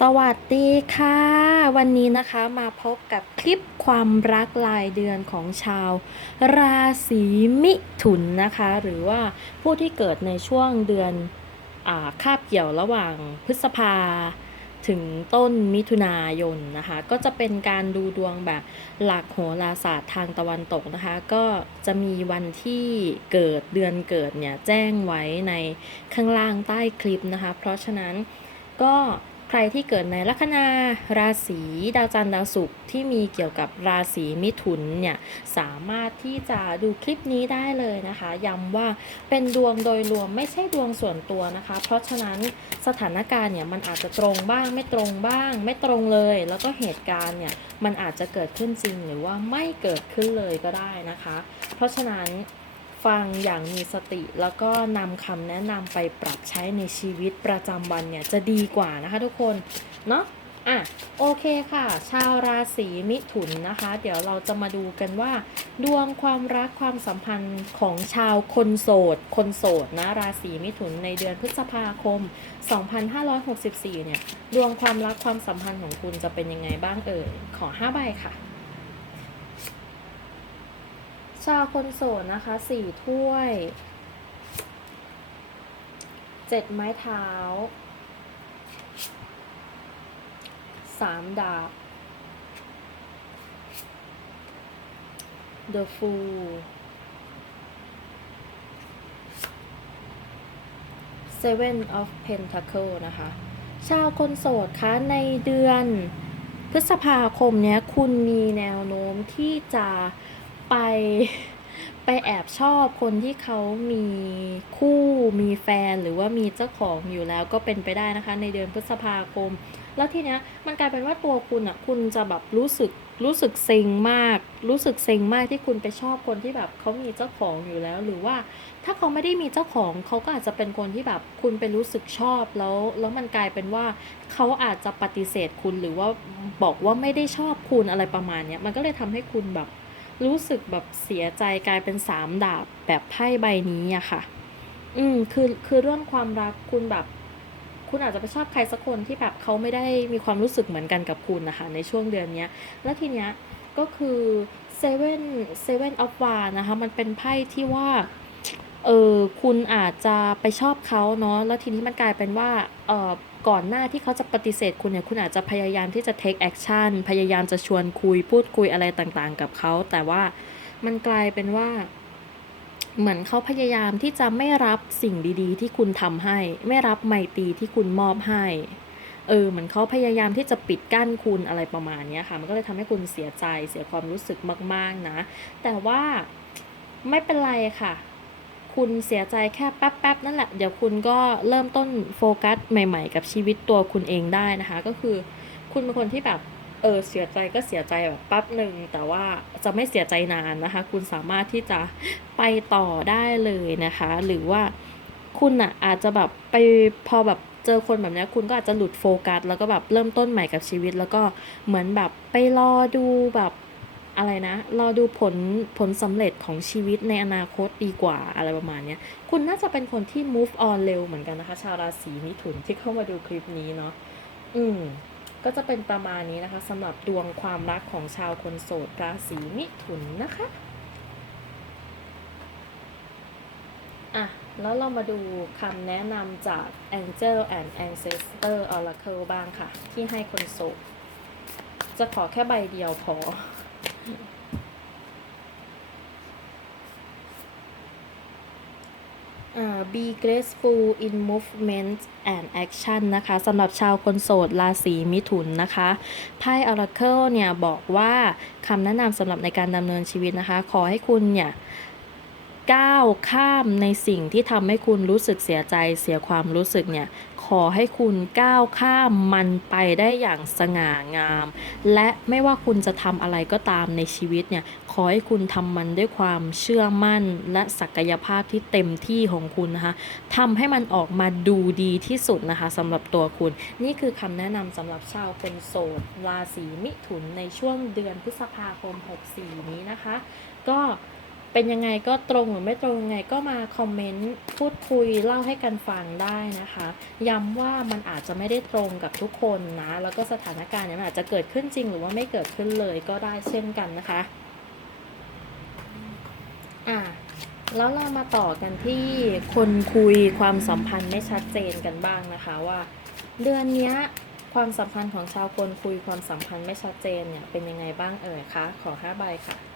สวัสดีค่ะ วันนี้นะคะมาพบกับคลิปความรักรายเดือนของชาว ราศีมิถุนนะคะ หรือว่าผู้ที่เกิดในช่วงเดือนอาคาบเกี่ยวระหว่างพฤษภาถึงต้นมิถุนายนนะคะ ก็จะเป็นการดูดวงแบบหลักโหราศาสตร์ทางตะวันตกนะคะ ก็จะมีวันที่เกิดเดือนเกิดเนี่ยแจ้งไว้ในข้างล่างใต้คลิปนะคะ เพราะฉะนั้นก็ ใครที่เกิดในลัคนาราศีดาวจันทร์ดาวศุกร์ที่มีเกี่ยวกับราศีมิถุนเนี่ยสามารถที่จะดูคลิปนี้ได้เลยนะคะย้ำว่าเป็นดวงโดยรวมไม่ใช่ดวงส่วนตัวนะคะ เพราะฉะนั้นสถานการณ์เนี่ยมันอาจจะตรงบ้างไม่ตรงบ้าง ไม่ตรงเลย แล้วก็เหตุการณ์เนี่ยมันอาจจะเกิดขึ้นจริงหรือว่าไม่เกิดขึ้นเลยก็ได้นะคะ เพราะฉะนั้น ฟังอย่างมีสติ แล้วก็นำคำแนะนำไปปรับใช้ในชีวิตประจำวันเนี่ยจะดีกว่านะคะทุกคน เนาะอะโอเคค่ะ ชาวราศีมิถุนนะคะ เดี๋ยวเราจะมาดูกันว่า ดวงความรักความสัมพันธ์ของชาวคนโสด คนโสดนะราศีมิถุนในเดือนพฤษภาคม 2564 เนี่ย ดวงความรักความสัมพันธ์ของคุณจะเป็นยังไงบ้างเอ่ยขอ 5 ใบค่ะ ชาคนโสดนะคะสี่ถ้วยเจ็ดไม้เท้าสามดาบ The Fool Seven of Pentacle นะคะ ชาวคนโสดคะ ในเดือนพฤษภาคมเนี้ย คุณมีแนวโน้มที่จะ ไปไปแอบชอบคนที่เขามีคู่มีแฟนหรือว่ามีเจ้าของอยู่แล้วก็เป็นไปได้นะคะ ในเดือนพฤษภาคม แล้วทีเนี้ยมันกลายเป็นว่าตัวคุณอะคุณจะแบบรู้สึกรู้สึกเซ็งมาก รู้สึกเซ็งมากที่คุณไปชอบคนที่แบบเขามีเจ้าของอยู่แล้ว หรือว่าถ้าเขาไม่ได้มีเจ้าของเขาก็อาจจะเป็นคนที่แบบคุณไปรู้สึกชอบแล้วแล้วมันกลายเป็นว่าเขาอาจจะปฏิเสธคุณหรือว่าบอกว่าไม่ได้ชอบคุณอะไรประมาณเนี้ยมันก็เลยทำให้คุณแบบ รู้สึกแบบเสียใจกลายเป็นสามดาบแบบไพ่ใบนี้อะค่ะ อืมคือคือเรื่องความรักคุณแบบ คุณอาจจะไปชอบใครสักคนที่แบบเขาไม่ได้มีความรู้สึกเหมือนกันกับคุณนะคะ ในช่วงเดือนเนี้ย แล้วทีเนี้ยก็คือ seven seven of w a n นะคะ มันเป็นไพ่ที่ว่าเออคุณอาจจะไปชอบเขาเนาะแล้วทีนี้มันกลายเป็นว่าเออ ก่อนหน้าที่เขาจะปฏิเสธคุณเนี่ยคุณอาจจะพยายามที่จะ take action พยายามจะชวนคุยพูดคุยอะไรต่างๆ กับเขา แต่ว่ามันกลายเป็นว่า เหมือนเขาพยายามที่จะไม่รับสิ่งดีๆ ที่คุณทำให้ ไม่รับไมตรีที่คุณมอบให้ เออเหมือนเขาพยายามที่จะปิดกั้นคุณอะไรประมาณนี้ค่ะ มันก็เลยทำให้คุณเสียใจเสียความรู้สึกมาก ๆนะ แต่ว่าไม่เป็นไรค่ะ คุณเสียใจแค่แป๊บๆนั่นแหละ เดี๋ยวคุณก็เริ่มต้นโฟกัสใหม่ๆ กับชีวิตตัวคุณเองได้นะคะ ก็คือคุณเป็นคนที่แบบเออเสียใจก็เสียใจแบบแป๊บหนึ่งแต่ว่าจะไม่เสียใจนานนะคะ คุณสามารถที่จะไปต่อได้เลยนะคะ หรือว่าคุณอะอาจจะแบบไปพอแบบเจอคนแบบนี้คุณก็อาจจะหลุดโฟกัสแล้วก็แบบเริ่มต้นใหม่กับชีวิต แล้วก็เหมือนแบบไปรอดูแบบ อะไรนะรอดูผลผลสำเร็จของชีวิตในอนาคตดีกว่าอะไรประมาณนี้คุณน่าจะเป็นคนที่ move on เร็วเหมือนกันนะคะ ชาวราศีมิถุนที่เข้ามาดูคลิปนี้เนาะอืมก็จะเป็นประมาณนี้นะคะสำหรับดวงความรักของชาวคนโสดราศีมิถุนนะคะอะแล้วเรามาดูคำแนะนำจาก Angel and Ancestor Oracle บ้างค่ะ ที่ให้คนโสดจะขอแค่ใบเดียวพอ be graceful in movement and action นะคะสำหรับชาวคนโสดราศีมิถุนนะคะไพ่ Oracle เนี่ย บอกว่าคำแนะนำสำหรับในการดำเนินชีวิตนะคะ ขอให้คุณเนี่ยก้าวข้ามในสิ่งที่ทำให้คุณรู้สึกเสียใจเสียความรู้สึกเนี่ย อให้คุณก้าวข้ามมันไปได้อย่างสง่างาม และไม่ว่าคุณจะทำอะไรก็ตามในชีวิตเนี่ย ขอให้คุณทำมันด้วยความเชื่อมั่นและศักยภาพที่เต็มที่ของคุณนะคะทำให้มันออกมาดูดีที่สุดนะคะสำหรับตัวคุณ นี่คือคำแนะนำสำหรับชาวคนโสดราศีมิถุนในช่วงเดือนพฤษภาคม 64 นี้นะคะ ก็ เป็นยังไงก็ตรงหรือไม่ตรงยังไงก็มาคอมเมนต์พูดคุยเล่าให้กันฟังได้นะคะ ย้ำว่ามันอาจจะไม่ได้ตรงกับทุกคนนะ แล้วก็สถานการณ์เนี่ยอาจจะเกิดขึ้นจริงหรือว่าไม่เกิดขึ้นเลยก็ได้เช่นกันนะคะอะแล้วเรามาต่อกันที่คนคุยความสัมพันธ์ไม่ชัดเจนกันบ้างนะคะว่า เดือนนี้ความสัมพันธ์ของชาวคนคุยความสัมพันธ์ไม่ชัดเจนเนี่ยเป็นยังไงบ้างเอ่ยคะขอห้าใบค่ะ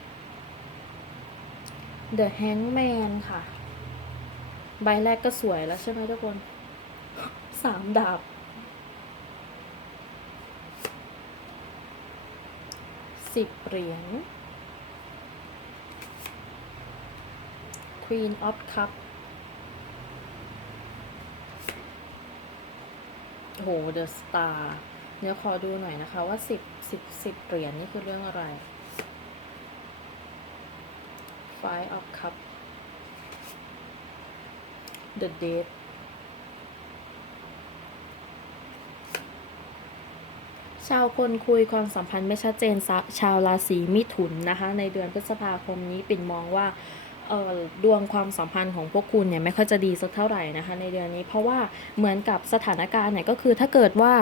The Hangman ค่ะ ใบแรกก็สวยแล้วใช่ไหมทุกคน สามดาบ สิบเหรียญ Queen of Cup โอ้โห The Star เดี๋ยวขอดูหน่อยนะคะว่าสิบสิบสิบเหรียญนี่คือเรื่องอะไร Five of Cup The Dead ชาวคนคุยความสัมพันธ์ไม่ชัดเจนชาวราศีมิถุนนะคะ ในเดือนพฤษภาคมนี้ปิ่นมองว่าดวงความสัมพันธ์ของพวกคุณเนี่ยไม่ค่อยจะดีสักเท่าไหร่นะคะในเดือนนี้เพราะว่าเหมือนกับสถานการณ์เนี่ยก็คือถ้าเกิดว่า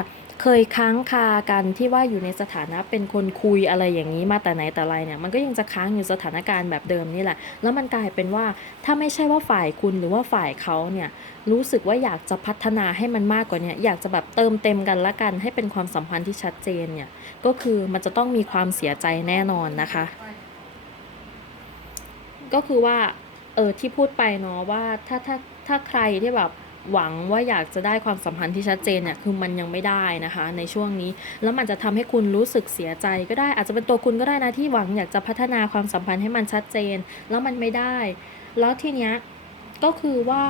เคยค้างคากันที่ว่าอยู่ในสถานะเป็นคนคุยอะไรอย่างนี้มาแต่ไหนแต่ไรเนี่ยมันก็ยังจะค้างอยู่สถานการณ์แบบเดิมนี่แหละ แล้วมันกลายเป็นว่าถ้าไม่ใช่ว่าฝ่ายคุณหรือว่าฝ่ายเขาเนี่ยรู้สึกว่าอยากจะพัฒนาให้มันมากกว่านี้อยากจะแบบเติมเต็มกันละกัน ให้เป็นความสัมพันธ์ที่ชัดเจนเนี่ยก็คือมันจะต้องมีความเสียใจแน่นอนนะคะ ก็คือว่าเออที่พูดไปเนาะว่าถ้าถ้าถ้าใครที่แบบ หวังว่าอยากจะได้ความสัมพันธ์ที่ชัดเจนเนี่ยคือมันยังไม่ได้นะคะ ในช่วงนี้ แล้วมันจะทำให้คุณรู้สึกเสียใจก็ได้อาจจะเป็นตัวคุณก็ได้นะที่หวังอยากจะพัฒนาความสัมพันธ์ให้มันชัดเจน แล้วมันไม่ได้ แล้วทีเนี้ยก็คือว่า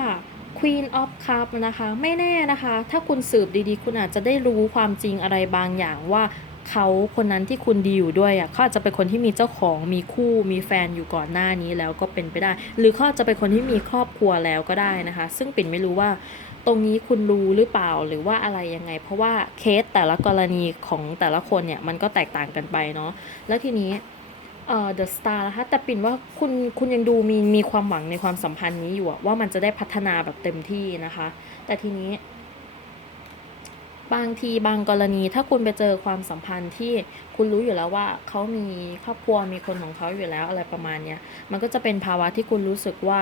Queen of Cup นะคะ ไม่แน่นะคะ ถ้าคุณสืบดีๆ คุณอาจจะได้รู้ความจริงอะไรบางอย่างว่า เขาคนนั้นที่คุณดีอยู่ด้วยอะเขาอาจจะเป็นคนที่มีเจ้าของมีคู่มีแฟนอยู่ก่อนหน้านี้แล้วก็เป็นไปได้ หรือเขาจะเป็นคนที่มีครอบครัวแล้วก็ได้นะคะ ซึ่งปิ่นไม่รู้ว่าตรงนี้คุณรู้หรือเปล่าหรือว่าอะไรยังไง เพราะว่าเคสแต่ละกรณีของแต่ละคนเนี่ยมันก็แตกต่างกันไปเนาะแล้วทีนี้เอ่อ The Star นะคะแต่ปิ่นว่าคุณคุณยังดูมีมีความหวังในความสัมพันธ์นี้อยู่ว่ามันจะได้พัฒนาแบบเต็มที่นะคะ แต่ทีนี้ บางทีบางกรณีถ้าคุณไปเจอความสัมพันธ์ที่คุณรู้อยู่แล้วว่าเขามีครอบครัวมีคนของเขาอยู่แล้วอะไรประมาณเนี้ยมันก็จะเป็นภาวะที่คุณรู้สึกว่า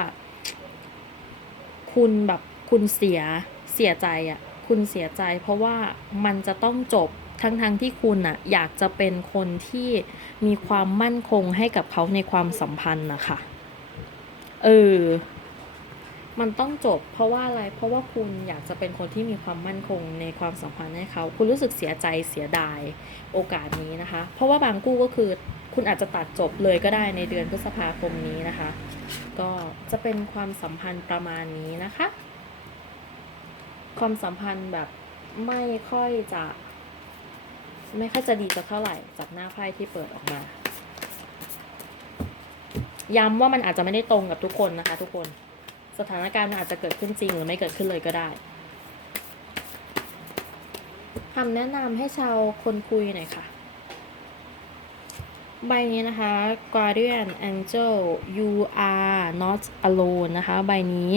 คุณแบบคุณเสียเสียใจอะ่ะคุณเสียใจ เพราะว่ามันจะต้องจบทั้งๆทที่คุณอะ่ะอยากจะเป็นคนที่มีความมั่นคงให้กับเขาในความสัมพันธ์นะคะเออ มันต้องจบ เพราะว่าอะไรเพราะว่าคุณอยากจะเป็นคนที่มีความมั่นคงในความสัมพันธ์ให้เขา คุณรู้สึกเสียใจเสียดายโอกาสนี้นะคะ เพราะว่าบางคู่ก็คือคุณอาจจะตัดจบเลยก็ได้ในเดือนพฤษภาคมนี้นะคะ ก็จะเป็นความสัมพันธ์ประมาณนี้นะคะ ความสัมพันธ์แบบไม่ค่อยจะ ไม่ค่อยจะดีจะเท่าไหร่จากหน้าไพ่ที่เปิดออกมา ย้ำว่ามันอาจจะไม่ได้ตรงกับทุกคนนะคะ ทุกคน สถานการณ์มันอาจจะเกิดขึ้นจริงหรือไม่เกิดขึ้นเลยก็ได้คำแนะนำให้ชาวคนคุยหน่อยค่ะ ใบนี้นะคะ Guardian Angel you are not alone นะคะ ใบนี้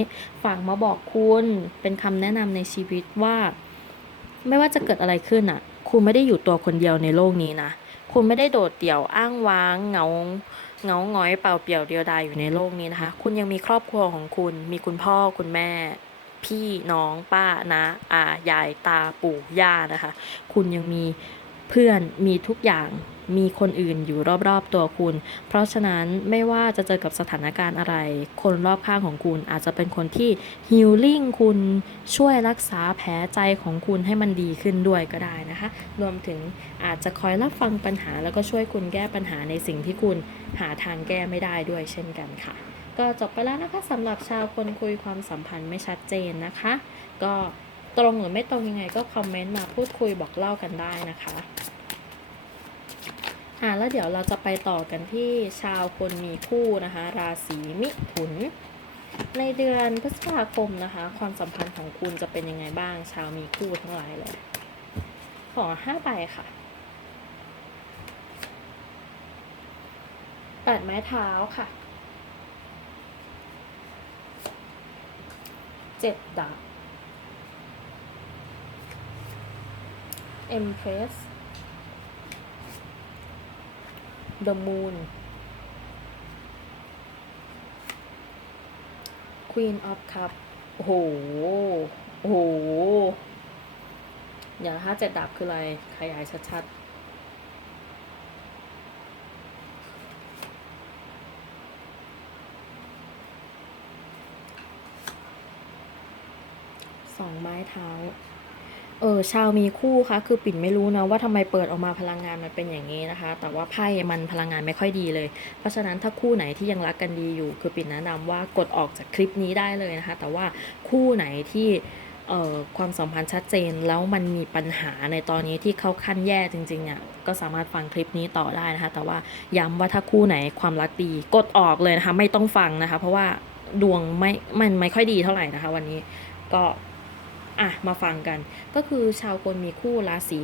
ฝากมาบอกคุณเป็นคำแนะนำในชีวิตว่า ไม่ว่าจะเกิดอะไรขึ้นอะ คุณไม่ได้อยู่ตัวคนเดียวในโลกนี้นะ คุณไม่ได้โดดเดี่ยวอ้างว้างเหงา เงาหงอยเปล่าเปลี่ยวเดียวดายอยู่ในโลกนี้นะคะ คุณยังมีครอบครัวของคุณ มีคุณพ่อคุณแม่ พี่น้องป้านะอายายตาปู่ย่านะคะ คุณยังมีเพื่อนมีทุกอย่าง มีคนอื่นอยู่รอบๆตัวคุณ เพราะฉะนั้นไม่ว่าจะเจอกับสถานการณ์อะไร คนรอบข้างของคุณอาจจะเป็นคนที่ฮิลลิ่งคุณช่วยรักษาแผลใจของคุณให้มันดีขึ้นด้วยก็ได้นะคะ รวมถึงอาจจะคอยรับฟังปัญหาแล้วก็ช่วยคุณแก้ปัญหาในสิ่งที่คุณหาทางแก้ไม่ได้ด้วยเช่นกันค่ะ ก็จบไปแล้วนะคะสำหรับชาวคนคุยความสัมพันธ์ไม่ชัดเจนนะคะ ก็ตรงหรือไม่ตรงยังไงก็คอมเมนต์มาพูดคุยบอกเล่ากันได้นะคะ อ่าแล้วเดี๋ยวเราจะไปต่อกันที่ชาวคนมีคู่นะคะ ราศีมิถุน ในเดือนพฤษภาคมนะคะ ความสัมพันธ์ของคุณจะเป็นยังไงบ้าง ชาวมีคู่ทั้งหลายเลย ขอห้าใบค่ะแปดไม้เท้าค่ะเจ็ดดาบเอ็มเพรส The Moon Queen of Cup โอ้โห โอ้โหเดี๋ยวถ้าเจ็ดดาบคืออะไร ขยายชัดๆสองไม้เท้า เออชาวมีคู่คะคือปิ่นไม่รู้นะว่าทำไมเปิดออกมาพลังงานมันเป็นอย่างนี้นะคะ แต่ว่าไพ่มันพลังงานไม่ค่อยดีเลย เพราะฉะนั้นถ้าคู่ไหนที่ยังรักกันดีอยู่ คือปิ่นแนะนำว่ากดออกจากคลิปนี้ได้เลยนะคะ แต่ว่าคู่ไหนที่เอ่อความสัมพันธ์ชัดเจนแล้วมันมีปัญหาในตอนนี้ที่เขาขั้นแย่จริงๆเนี่ยก็สามารถฟังคลิปนี้ต่อได้นะคะ แต่ว่าย้ำว่าถ้าคู่ไหนความรักดีกดออกเลยนะคะ ไม่ต้องฟังนะคะ เพราะว่าดวงไม่มันไม่ค่อยดีเท่าไหร่นะคะ วันนี้ก็ อะมาฟังกัน ก็คือชาวคนมีคู่ราศี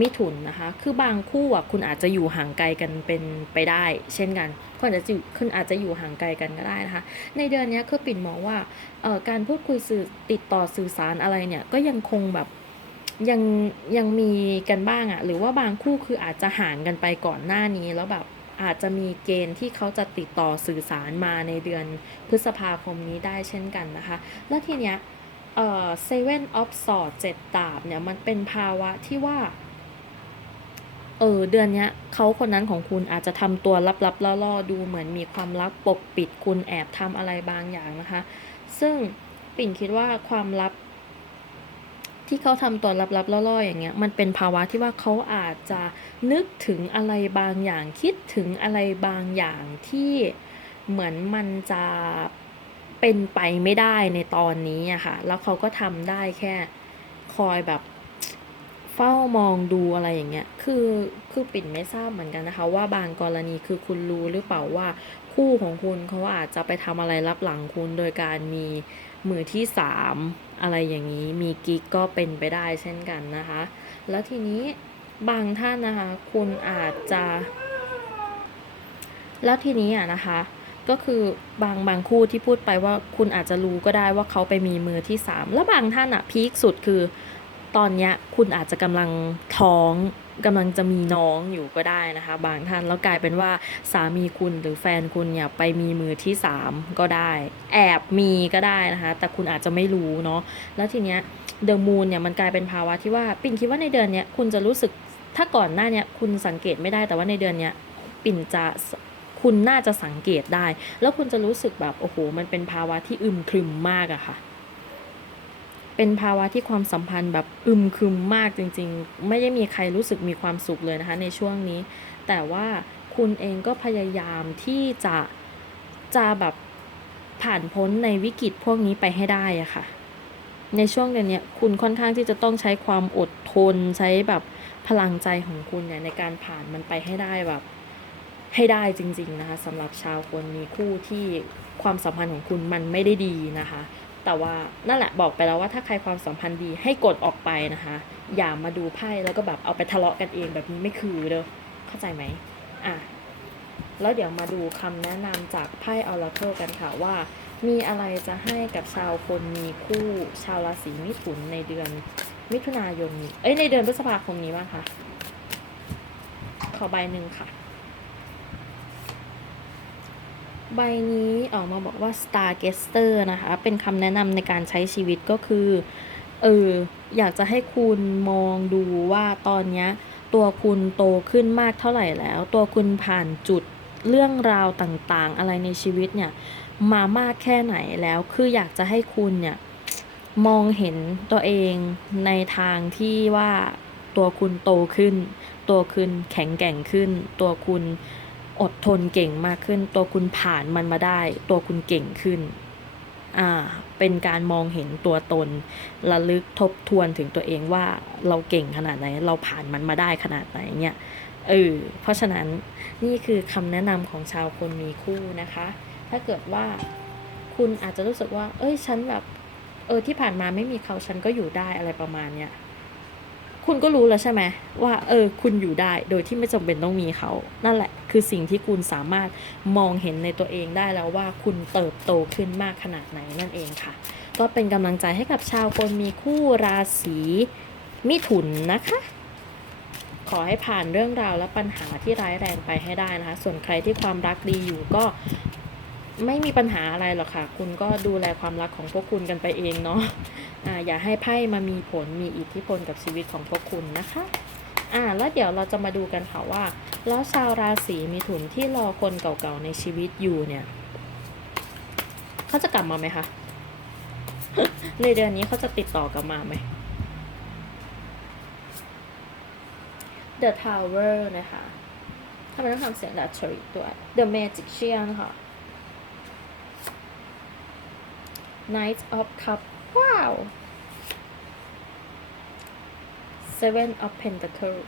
มิถุนนะคะ คือบางคู่อะคุณอาจจะอยู่ห่างไกลกันเป็นไปได้ เช่นกันคุณอาจจะคุณอาจจะอยู่ห่างไกลกันก็ได้นะคะ ในเดือนนี้คือปิ่นมองว่าเอ่อการพูดคุยสื่อติดต่อสื่อสารอะไรเนี่ยก็ยังคงแบบยังยังมีกันบ้างอะหรือว่าบางคู่คืออาจจะห่างกันไปก่อนหน้านี้แล้วแบบอาจจะมีเกณฑ์ที่เขาจะติดต่อสื่อสารมาในเดือนพฤษภาคมนี้ได้เช่นกันนะคะ แล้วทีเนี้ย เอ่อ seven of swords เจ็ดดาบเนี่ยมันเป็นภาวะที่ว่า เออเดือนเนี้ยเขาคนนั้นของคุณอาจจะทำตัวลับๆล่อๆดูเหมือนมีความลับปกปิดคุณแอบทำอะไรบางอย่างนะคะ ซึ่งปิ่นคิดว่าความลับ ที่เขาทำตัวลับๆล่อๆอย่างเงี้ยมันเป็นภาวะที่ว่าเขาอาจจะนึกถึงอะไรบางอย่างคิดถึงอะไรบางอย่างที่เหมือนมันจะ เป็นไปไม่ได้ในตอนนี้อะค่ะ แล้วเขาก็ทำได้แค่คอยแบบเฝ้ามองดูอะไรอย่างเงี้ย คือ คือปิ่นไม่ทราบเหมือนกันนะคะ ว่าบางกรณีคือคุณรู้หรือเปล่าว่าคู่ของคุณเขาอาจจะไปทำอะไรรับหลังคุณโดยการมีมือที่สามอะไรอย่างนี้ มีกิ๊กก็เป็นไปได้เช่นกันนะคะ แล้วทีนี้บางท่านนะคะ คุณอาจจะ แล้วทีนี้อะนะคะ ก็คือบางบางคู่ที่พูดไปว่าคุณอาจจะรู้ก็ได้ว่าเขาไปมีมือที่สามแล้วบางท่านอะพีคสุดคือ ตอนเนี้ยคุณอาจจะกำลังท้องกำลังจะมีน้องอยู่ก็ได้นะคะ บางท่านแล้วกลายเป็นว่าสามีคุณหรือแฟนคุณเนี่ยไปมีมือที่สามก็ได้ แอบมีก็ได้นะคะ แต่คุณอาจจะไม่รู้เนาะแล้วทีเนี้ยเดอะมูนเนี่ยมันกลายเป็นภาวะที่ว่าปิ่นคิดว่าในเดือนเนี้ยคุณจะรู้สึกถ้าก่อนหน้าเนี้ยคุณสังเกตไม่ได้แต่ว่าในเดือนเนี้ยปิ่นจะ คุณน่าจะสังเกตได้ แล้วคุณจะรู้สึกแบบโอ้โหมันเป็นภาวะที่อึมครึมมากอะค่ะ เป็นภาวะที่ความสัมพันธ์แบบอึมครึมมากจริง ๆ ไม่ได้มีใครรู้สึกมีความสุขเลยนะคะ ในช่วงนี้ แต่ว่าคุณเองก็พยายามที่จะจะแบบผ่านพ้นในวิกฤตพวกนี้ไปให้ได้อะค่ะ ในช่วงเดือนนี้คุณค่อนข้างที่จะต้องใช้ความอดทนใช้แบบพลังใจของคุณเนี่ยในการผ่านมันไปให้ได้แบบ ให้ได้จริงๆนะคะสำหรับชาวคนมีคู่ที่ความสัมพันธ์ของคุณมันไม่ได้ดีนะคะ แต่ว่านั่นแหละบอกไปแล้วว่าถ้าใครความสัมพันธ์ดีให้กดออกไปนะคะ อย่ามาดูไพ่แล้วก็แบบเอาไปทะเลาะกันเองแบบนี้ไม่คือเด้อเข้าใจไหมอะแล้วเดี๋ยวมาดูคำแนะนำจากไพ่ออราเคิลกันค่ะว่า มีอะไรจะให้กับชาวคนมีคู่ชาวราศีมิถุนในเดือนมิถุนายนนี้เอ้ยในเดือนพฤษภาคมนี้บ้างคะขอใบหนึ่งค่ะ ใบนี้ออกมาบอกว่า Star g e s t e r นะคะ เป็นคำแนะนำในการใช้ชีวิตก็คือ เออ อยากจะให้คุณมองดูว่าตอนนี้ตัวคุณโตขึ้นมากเท่าไหร่แล้ว ตัวคุณผ่านจุดเรื่องราวต่างๆ อะไรในชีวิตเนี่ย มามากแค่ไหนแล้ว คืออยากจะให้คุณเนี่ย มองเห็นตัวเองในทางที่ว่าตัวคุณโตขึ้น ตัวคุณแข็งแกร่งขึ้น ตัวคุณ อดทนเก่งมากขึ้น ตัวคุณผ่านมันมาได้ ตัวคุณเก่งขึ้นอ่าเป็นการมองเห็นตัวตนระลึกทบทวนถึงตัวเองว่าเราเก่งขนาดไหน เราผ่านมันมาได้ขนาดไหนเนี่ยเออเพราะฉะนั้นนี่คือคำแนะนำของชาวคนมีคู่นะคะ ถ้าเกิดว่าคุณอาจจะรู้สึกว่า เอ้ยฉันแบบเออที่ผ่านมาไม่มีเขาฉันก็อยู่ได้อะไรประมาณเนี้ย คุณก็รู้แล้วใช่ไหมว่าเออคุณอยู่ได้โดยที่ไม่จำเป็นต้องมีเขา นั่นแหละ คือสิ่งที่คุณสามารถมองเห็นในตัวเองได้แล้วว่าคุณเติบโตขึ้นมากขนาดไหนนั่นเองค่ะ ก็เป็นกำลังใจให้กับชาวคนมีคู่ราศีมิถุนนะคะ ขอให้ผ่านเรื่องราวและปัญหาที่ร้ายแรงไปให้ได้นะคะ ส่วนใครที่ความรักดีอยู่ก็ ไม่มีปัญหาอะไรหรอกค่ะ คุณก็ดูแลความรักของพวกคุณกันไปเองเนาะอ่าอย่าให้ไพ่มามีผลมีอิทธิพลกับชีวิตของพวกคุณนะคะอ่าแล้วเดี๋ยวเราจะมาดูกันค่ะว่า แล้วชาวราศีมิถุนที่รอคนเก่าๆในชีวิตอยู่เนี่ยเขาจะกลับมาไหมคะในเดือนนี้เขาจะติดต่อกลับมาไหม The Tower นะคะทำไมต้องทำเสียงดัชริด้วย The Magician ค่ะ Knight of Cup wow Seven of pentacles.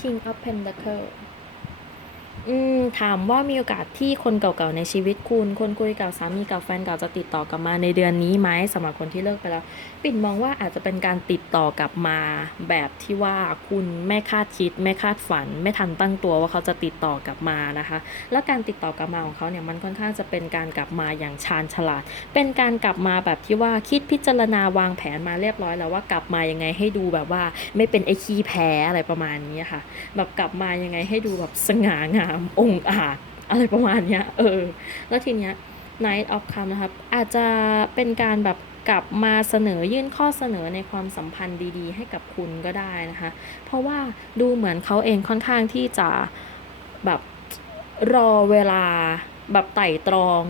King of pentacles. อืมถามว่ามีโอกาสที่คนเก่าๆในชีวิตคุณ คนคุยเก่าสามีเก่าแฟนเก่าจะติดต่อกลับมาในเดือนนี้ไหมสำหรับคนที่เลิกไปแล้ว ปิ่นมองว่าอาจจะเป็นการติดต่อกลับมาแบบที่ว่าคุณไม่คาดคิด ไม่คาดฝัน ไม่ทันตั้งตัวว่าเขาจะติดต่อกลับมานะคะ และการติดต่อกลับมาของเขาเนี่ยมันค่อนข้างจะเป็นการกลับมาอย่างชาญฉลาด เป็นการกลับมาแบบที่ว่าคิดพิจารณาวางแผนมาเรียบร้อยแล้วว่ากลับมายังไงให้ดูแบบว่า ไม่เป็นไอ้ขี้แพ้อะไรประมาณนี้ค่ะ แบบกลับมายังไงให้ดูแบบสง่างามองอาจอะไรประมาณเนี้ยเออ แล้วทีเนี้ย Night of Cup นะครับ อาจจะเป็นการแบบกลับมาเสนอยื่นข้อเสนอในความสัมพันธ์ดีๆ ให้กับคุณก็ได้นะคะ เพราะว่าดูเหมือนเขาเองค่อนข้างที่จะแบบรอเวลาแบบไต่ตรอง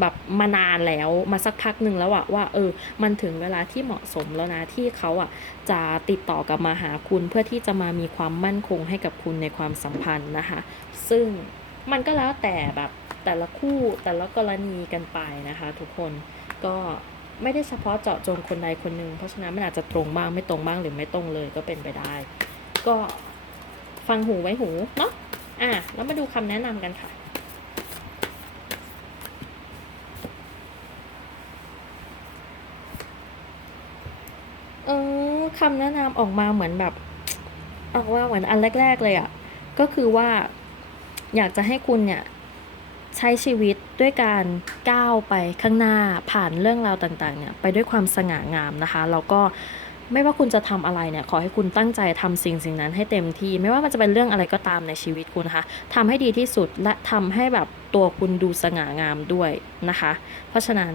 แบบมานานแล้วมาสักพักหนึ่งแล้วอะว่าเออ มันถึงเวลาที่เหมาะสมแล้วนะที่เขาอะจะติดต่อกลับมาหาคุณเพื่อที่จะมามีความมั่นคงให้กับคุณในความสัมพันธ์นะคะ ซึ่งมันก็แล้วแต่แบบแต่ละคู่แต่ละกรณีกันไปนะคะ ทุกคนก็ไม่ได้เฉพาะเจาะจงคนใดคนหนึ่งเพราะฉะนั้นมันอาจจะตรงบ้างไม่ตรงบ้างหรือไม่ตรงเลยก็เป็นไปได้ ก็ฟังหูไว้หูเนาะอะแล้วมาดูคำแนะนำกันค่ะ เออคำแนะนำออกมาเหมือนแบบออกมาเหมือนอันแรก ๆ เลยอะ่ะ ก็คือว่าอยากจะให้คุณเนี่ย ใช้ชีวิตด้วยการก้าวไปข้างหน้าผ่านเรื่องราวต่างๆ เนี่ย ไปด้วยความสง่างามนะคะ แล้วก็ไม่ว่าคุณจะทำอะไรเนี่ยขอให้คุณตั้งใจทำสิ่งสิ่งนั้นให้เต็มที่ ไม่ว่ามันจะเป็นเรื่องอะไรก็ตามในชีวิตคุณนะคะทำให้ดีที่สุดและทำให้แบบตัวคุณดูสง่างามด้วยนะคะ เพราะฉะนั้น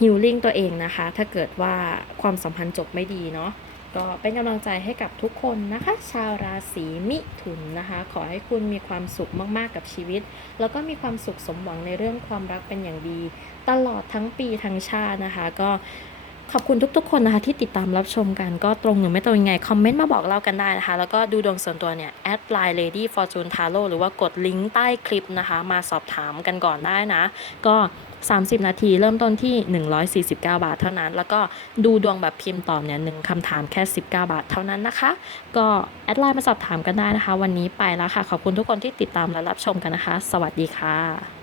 ฮิลลิ่งตัวเองนะคะ ถ้าเกิดว่าความสัมพันธ์จบไม่ดีเนาะก็เป็นกำลังใจให้กับทุกคนนะคะ ชาวราศีมิถุนนะคะ ขอให้คุณมีความสุขมากๆกับชีวิต แล้วก็มีความสุขสมหวังในเรื่องความรักเป็นอย่างดี ตลอดทั้งปีทั้งชาตินะคะ ก็ขอบคุณทุกๆ คนนะคะ ที่ติดตามรับชมกันก็ตรงหรือไม่ตรงยังไง คอมเมนต์มาบอกเล่ากันได้นะคะ แล้วก็ดูดวงส่วนตัวเนี่ยแอดไลน์ lady fortune tarot หรือว่ากดลิงก์ใต้คลิปนะคะ มาสอบถามกันก่อนได้นะ ก็ 30 นาที เริ่มต้นที่ 149 บาทเท่านั้น แล้วก็ดูดวงแบบพิมพ์ตอบเนี่ยหนึ่งคำถามแค่ 19 บาทเท่านั้นนะคะ ก็แอดไลน์มาสอบถามกันได้นะคะ วันนี้ไปแล้วค่ะ ขอบคุณทุกคนที่ติดตามและรับชมกันนะคะ สวัสดีค่ะ